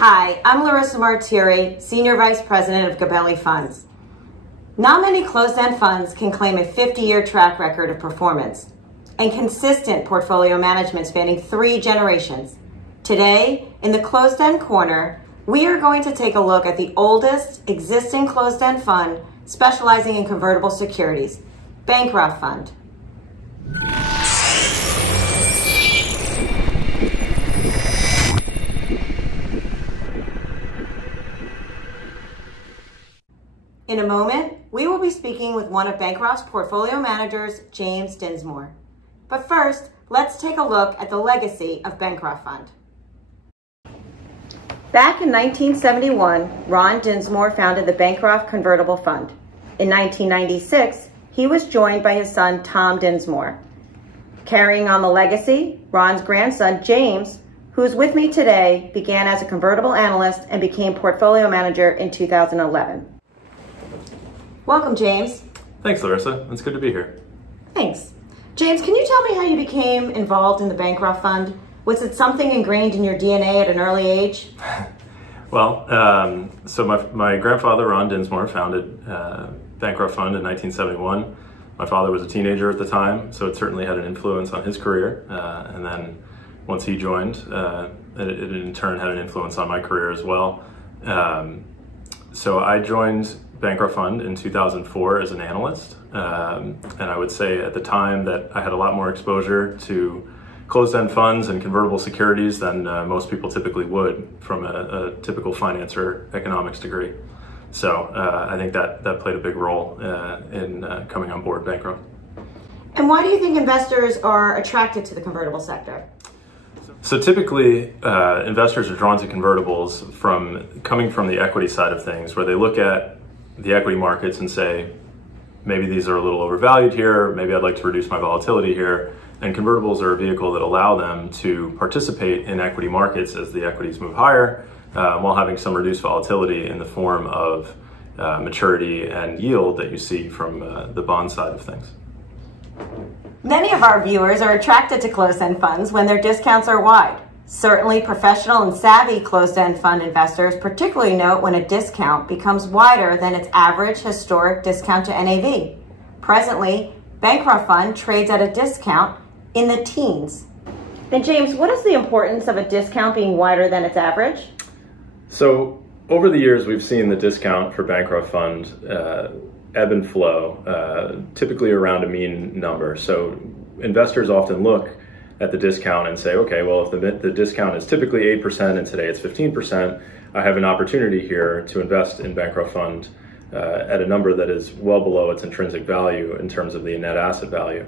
Hi, I'm Larissa Martiri, Senior Vice President of Gabelli Funds. Not many closed-end funds can claim a 50-year track record of performance and consistent portfolio management spanning 3 generations. Today, in the closed-end corner, we are going to take a look at the oldest existing closed-end fund specializing in convertible securities, Bancroft Fund. In a moment, we will be speaking with one of Bancroft's portfolio managers, James Dinsmore. But first, let's take a look at the legacy of Bancroft Fund. Back in 1971, Ron Dinsmore founded the Bancroft Convertible Fund. In 1996, he was joined by his son, Tom Dinsmore. Carrying on the legacy, Ron's grandson, James, who is with me today, began as a convertible analyst and became portfolio manager in 2011. Welcome, James. Thanks, Larissa. It's good to be here. Thanks. James, can you tell me how you became involved in the Bancroft Fund? Was it something ingrained in your DNA at an early age? Well, so my grandfather, Ron Dinsmore, founded Bancroft Fund in 1971. My father was a teenager at the time, so it certainly had an influence on his career. And then once he joined, it in turn had an influence on my career as well. So I joined Bancroft Fund in 2004 as an analyst. And I would say at the time that I had a lot more exposure to closed-end funds and convertible securities than most people typically would from a typical finance or economics degree. So I think that played a big role in coming on board Bancroft. And why do you think investors are attracted to the convertible sector? So typically, investors are drawn to convertibles coming from the equity side of things, where they look at the equity markets and say, maybe these are a little overvalued here, maybe I'd like to reduce my volatility here. And convertibles are a vehicle that allow them to participate in equity markets as the equities move higher, while having some reduced volatility in the form of maturity and yield that you see from the bond side of things. Many of our viewers are attracted to closed-end funds when their discounts are wide. Certainly, professional and savvy closed-end fund investors particularly note when a discount becomes wider than its average historic discount to NAV. Presently, Bancroft Fund trades at a discount in the teens. Then James, what is the importance of a discount being wider than its average? So over the years, we've seen the discount for Bancroft Fund ebb and flow, typically around a mean number. So investors often look at the discount and say, okay, well, if the discount is typically 8% and today it's 15%, I have an opportunity here to invest in Bancroft Fund at a number that is well below its intrinsic value in terms of the net asset value.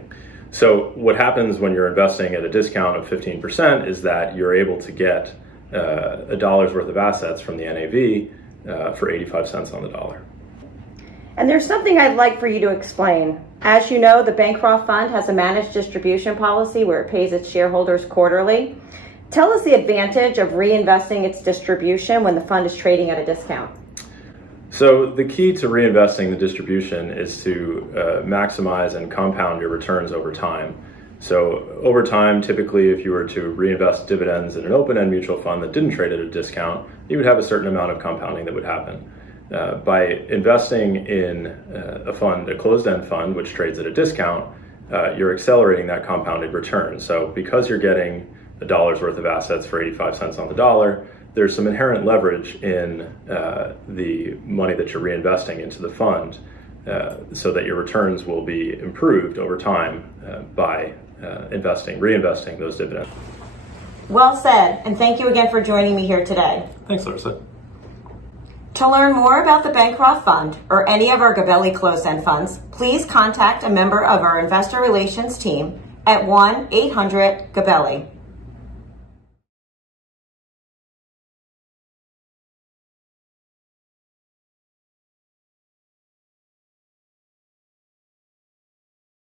So what happens when you're investing at a discount of 15% is that you're able to get a dollar's worth of assets from the NAV for 85 cents on the dollar. And there's something I'd like for you to explain. As you know, the Bancroft Fund has a managed distribution policy where it pays its shareholders quarterly. Tell us the advantage of reinvesting its distribution when the fund is trading at a discount. So the key to reinvesting the distribution is to maximize and compound your returns over time. So over time, typically, if you were to reinvest dividends in an open-end mutual fund that didn't trade at a discount, you would have a certain amount of compounding that would happen. By investing in a fund, a closed-end fund, which trades at a discount, you're accelerating that compounded return. So because you're getting a dollar's worth of assets for 85 cents on the dollar, there's some inherent leverage in the money that you're reinvesting into the fund so that your returns will be improved over time by reinvesting those dividends. Well said, and thank you again for joining me here today. Thanks, Larissa. To learn more about the Bancroft Fund or any of our Gabelli closed-end funds, please contact a member of our investor relations team at 1-800-GABELLI.